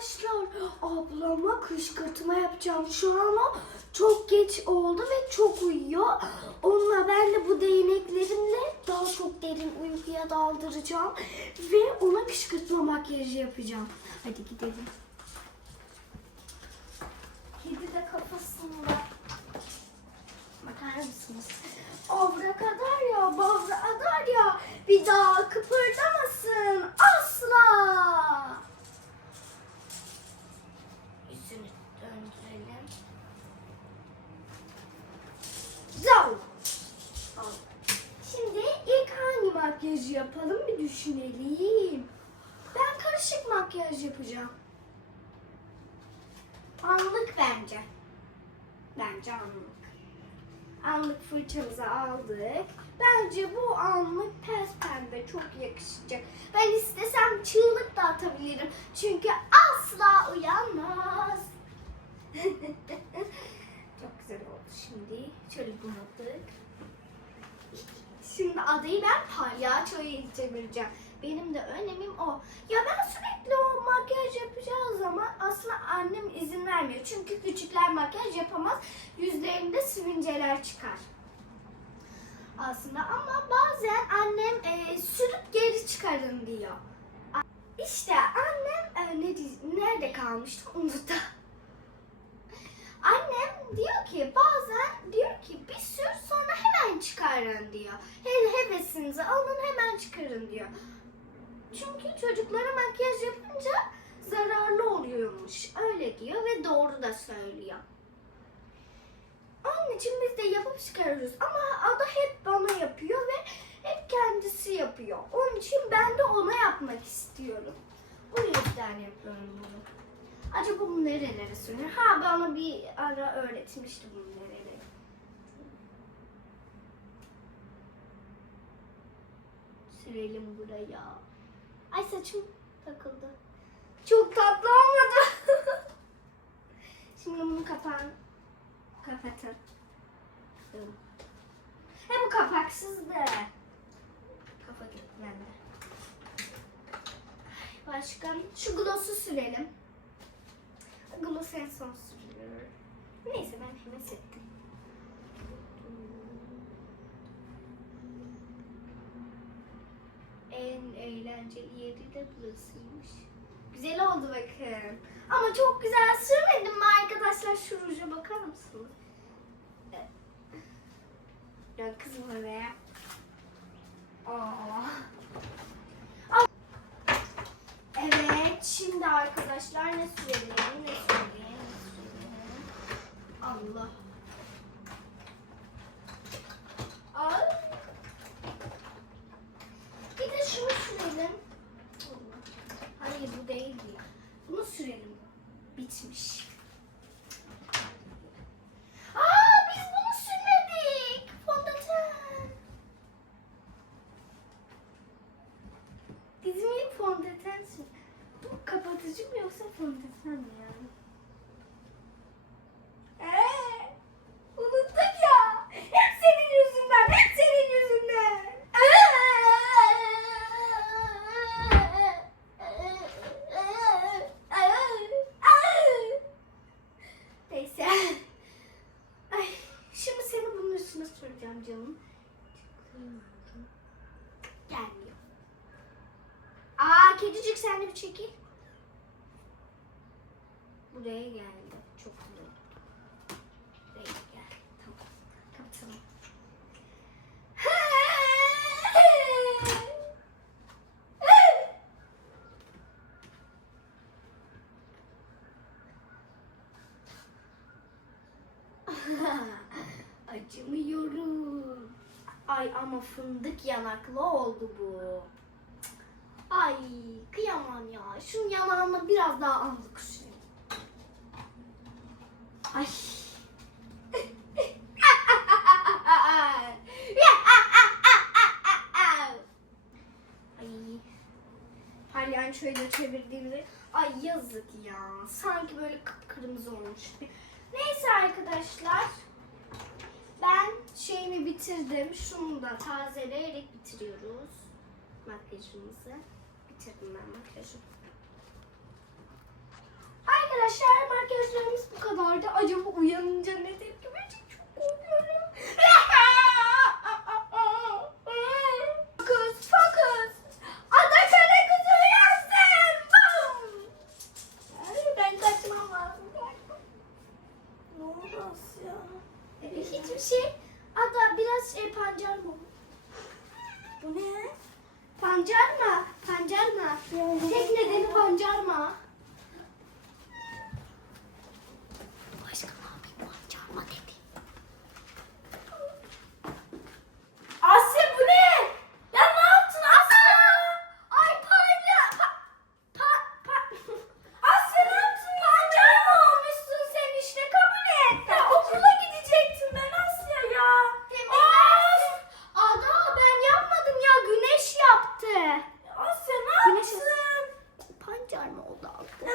Arkadaşlar ablama kışkırtma yapacağım şu an o çok geç oldu ve çok uyuyor. Onunla ben de bu değneklerimle daha çok derin uykuya daldıracağım ve ona kışkırtma makyajı yapacağım. Hadi gidelim. Kedi de kafasında. Bakar mısınız? Avra kadar ya, bavra kadar ya. Bir daha kıpırdamasın. Asla. Makyajı yapalım bir düşünelim. Ben karışık makyaj yapacağım. Anlık bence. Bence anlık. Anlık fırçamızı aldık. Bence bu anlık pes pembe çok yakışacak. Ben istesem çığlık da atabilirim. Çünkü asla uyanmaz. çok güzel oldu şimdi. Şöyle bunadık. Şimdi adayı ben palyaçoya çevireceğim. Benim de önemim o. Ya ben sürekli o makyaj yapacağı zaman aslında annem izin vermiyor. Çünkü küçükler makyaj yapamaz. Yüzlerinde sivilceler çıkar. Aslında ama bazen annem e, sürüp geri çıkarın diyor. İşte annem e, ne nerede kalmıştı unuttum. Annem diyor ki bazen diyor ki bir sür sonra hemen çıkarın diyor. Hevesinizi alın hemen çıkarın diyor. Çünkü çocuklara makyaj yapınca zararlı oluyormuş. Öyle diyor ve doğru da söylüyor. Onun için biz de yapıp çıkarıyoruz. Ama ada hep bana yapıyor ve hep kendisi yapıyor. Onun için ben de ona yapmak istiyorum. Bu yüzden yapıyorum bunu. Acaba bu nerelere sürüyor? Ha bana bir ara öğretmişti bunu nerelere. Sürelim buraya. Ay saçım takıldı. Çok tatlı olmadı. Şimdi bunun kapağını kapatın. He bu kapaksızdı. Kafa. Ay, Başka şu gloss'u sürelim. Gloss en son sürülür. Neyse ben hemen ettim. En eğlenceli yeri de burasıymış. Güzel oldu bakın. Ama çok güzel sürmedim mi arkadaşlar? Şu ruja bakar mısınız? Ya kızım oraya. Aa. Evet, şimdi arkadaşlar ne sürelim, ne sürelim, ne sürelim. Allah. Ay. Bir de şunu sürelim. Hayır bu değildi. Bunu sürelim. Bitmiş. Aa biz bunu sürmedik. Fondöten. Dizimi fondöten sür. Bu kapatıcı mı yoksa fondöten mi yani? Kedicik sen de bir çekil. Buraya geldi. Çok güzel. Buraya gel. Tamam. Kapatalım. Acımıyorum. Ay ama fındık yanaklı oldu bu. Ay kıyamam ya. Şunun yanağına biraz daha anlık süreyim. Ay. Ay. Palyançoyu da çevirdiğimde ay yazık ya. Sanki böyle kıpkırmızı olmuş. Neyse arkadaşlar. Ben şeyimi bitirdim. Şunu da tazeleyerek bitiriyoruz. Makyajımızı. Bitirdim ben makyajı. bu kadardı. Acaba uyanınca ne tepki verecek? Çok korkuyorum. Fokus, fokus. Ada kara kuzu uyansın. Ben kaçmam lazım. Ne oldu Asya? Ee, Hiçbir şey. Ada biraz şey pancar mı? Bu ne? Pancarma, pancarma. Tek nedeni pancarma. dog.